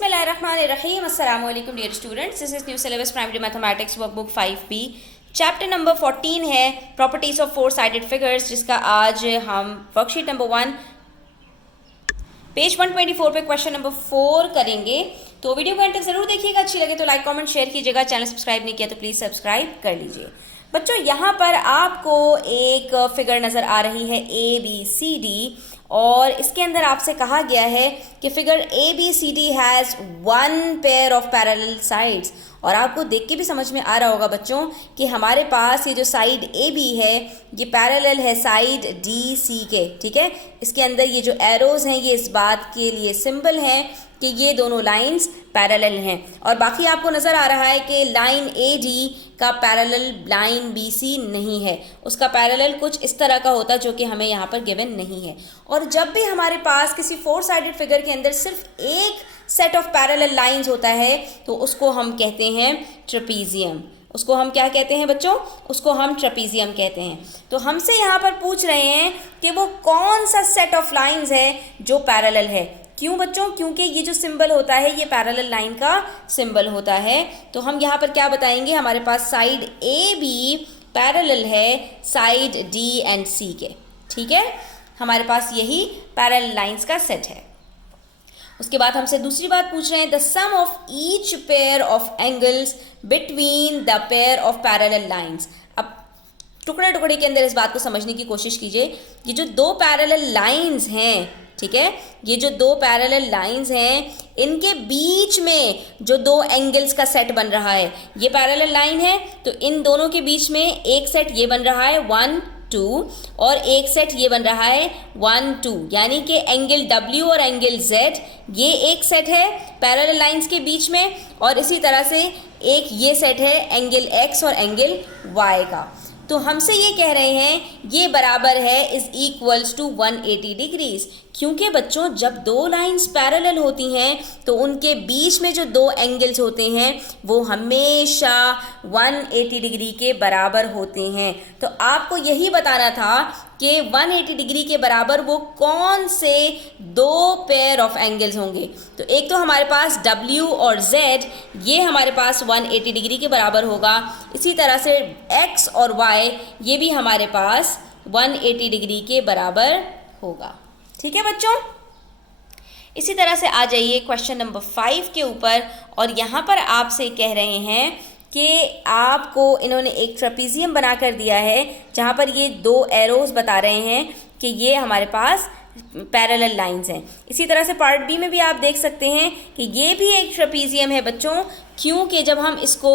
Bismillahirrahmanirrahim. Assalamu alaikum dear students. This is new syllabus primary mathematics workbook 5B. Chapter number 14 है properties of four sided figures, जिसका आज हम worksheet number 1 page 124 पे question number 4 करेंगे। तो video को and तक जरूर देखिएगा, अच्छी लगे तो लाइक कमेंट शेयर कीजिएगा, चैनल सब्सक्राइब नहीं किया तो प्लीज़ सब्सक्राइब कर लीजिए। बच्चों यहाँ पर आपको एक फिगर नज़र आ रही है ABCD, और इसके अंदर आपसे कहा गया है कि figure ABCD has one pair of parallel sides. और आपको देख के भी समझ में आ रहा होगा बच्चों कि हमारे पास ये जो साइड AB है ये पैरेलल है साइड DC के, ठीक है। इसके अंदर ये जो एरोज़ हैं ये इस बात के लिए सिंबल है कि ये दोनों लाइंस पैरेलल हैं। और बाकी आपको नज़र आ रहा है कि लाइन AD का पैरेलल लाइन BC नहीं है, उसका पैरेलल कुछ इस तरह का होता जो कि हमें यहाँ पर गिवन नहीं है। और जब भी हमारे पास किसी फोर साइडेड फिगर के अंदर सिर्फ एक सेट ऑफ पैरेलल लाइंस होता है तो उसको हम कहते हैं ट्रेपीजियम। उसको हम क्या कहते हैं बच्चों? उसको हम ट्रेपीजियम कहते हैं। तो हमसे यहाँ पर पूछ रहे हैं कि वो कौन सा सेट ऑफ लाइंस है जो पैरेलल है। क्यों बच्चों? क्योंकि ये जो सिंबल होता है ये पैरेलल लाइन का सिंबल होता है। तो हम यहाँ पर क्या बताएंगे, हमारे पास साइड AB पैरेलल है साइड D एंड C के, ठीक है। हमारे पास यही पैरेलल लाइंस का सेट है। उसके बाद हमसे दूसरी बात पूछ रहे हैं, the sum of each pair of angles between the pair of parallel lines. अब टुकड़े टुकड़े के अंदर इस बात को समझने की कोशिश कीजिए। ये जो दो पैरेलल लाइंस हैं, ठीक है, ये जो दो पैरेलल लाइंस हैं इनके बीच में जो दो एंगल्स का सेट बन रहा है, ये पैरेलल लाइन है तो इन दोनों के बीच में एक सेट ये बन रहा है 1 2 और एक सेट ये बन रहा है 1 2, यानी कि एंगल W और एंगल Z ये एक सेट है पैरेलल लाइंस के बीच में, और इसी तरह से एक ये सेट है एंगल X और एंगल Y का। तो हमसे ये कह रहे हैं ये बराबर है इज इक्वल्स टू 180 डिग्रीज, क्योंकि बच्चों जब दो लाइंस पैरेलल होती हैं तो उनके बीच में जो दो एंगल्स होते हैं वो हमेशा 180 डिग्री के बराबर होते हैं। तो आपको यही बताना था कि 180 डिग्री के बराबर वो कौन से दो पेयर ऑफ एंगल्स होंगे। तो एक तो हमारे पास W और Z ये हमारे पास 180 डिग्री के बराबर होगा, इसी तरह से X और Y ये भी हमारे पास 180 डिग्री के बराबर होगा, ठीक है बच्चों। इसी तरह से आ जाइए क्वेश्चन नंबर 5 के ऊपर, और यहाँ पर आपसे कह रहे हैं कि आपको इन्होंने एक ट्रेपीजियम बना कर दिया है जहाँ पर ये दो एरोज बता रहे हैं कि ये हमारे पास पैरेलल लाइंस हैं। इसी तरह से पार्ट बी में भी आप देख सकते हैं कि ये भी एक ट्रेपीजियम है बच्चों, क्योंकि जब हम इसको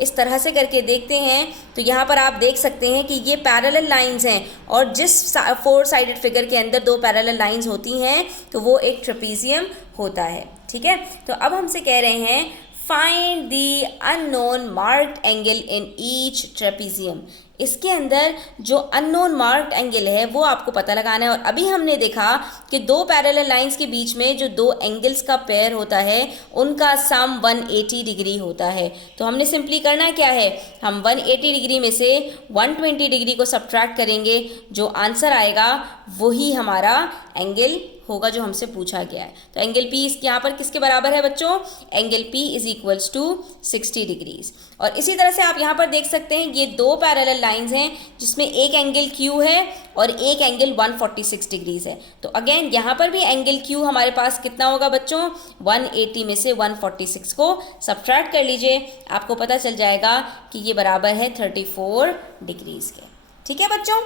इस तरह से करके देखते हैं तो यहाँ पर आप देख सकते हैं कि ये पैरेलल लाइंस हैं, और जिस फोर साइडेड फिगर के अंदर दो पैरेलल लाइंस होती हैं तो वो एक ट्रेपीजियम होता है, ठीक है। तो अब हमसे कह रहे हैं find the unknown marked angle in each trapezium. इसके अंदर जो अननोन मार्क्ड एंगल है वो आपको पता लगाना है। और अभी हमने देखा कि दो पैरेलल लाइंस के बीच में जो दो एंगल्स का पेयर होता है उनका सम 180 डिग्री होता है। तो हमने सिंपली करना क्या है, हम 180 डिग्री में से 120 डिग्री को सब्ट्रैक्ट करेंगे, जो आंसर आएगा वही हमारा एंगल होगा जो हमसे पूछा गया है। तो एंगल P यहाँ पर किसके बराबर है बच्चों? Angle P is equals to 60 degrees. और इसी तरह से आप यहाँ पर देख सकते हैं ये दो पैरेलल लाइंस हैं जिसमें एक एंगल Q है और एक एंगल 146 डिग्रीज है। तो अगेन यहाँ पर भी एंगल Q हमारे पास कितना होगा बच्चों? 180 में से 146 को सब्ट्रैक्ट कर लीजिए, आपको पता चल जाएगा कि ये बराबर है 34 डिग्रीज के, ठीक है बच्चों।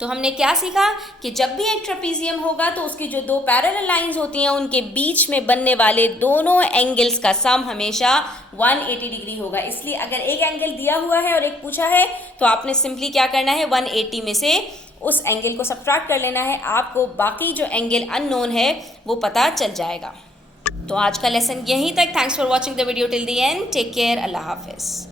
तो हमने क्या सीखा कि जब भी एक ट्रेपीजियम होगा तो उसकी जो दो पैरेलल लाइंस होती हैं उनके बीच में बनने वाले दोनों एंगल्स का सम हमेशा 180 डिग्री होगा। इसलिए अगर एक एंगल दिया हुआ है और एक पूछा है तो आपने सिंपली क्या करना है, 180 में से उस एंगल को सब्ट्रैक्ट कर लेना है, आपको बाकी जो एंगल अननोन है वो पता चल जाएगा। तो आज का लेसन यहीं तक। Thanks for watching the video till the end. Take care. अल्लाह हाफिज़।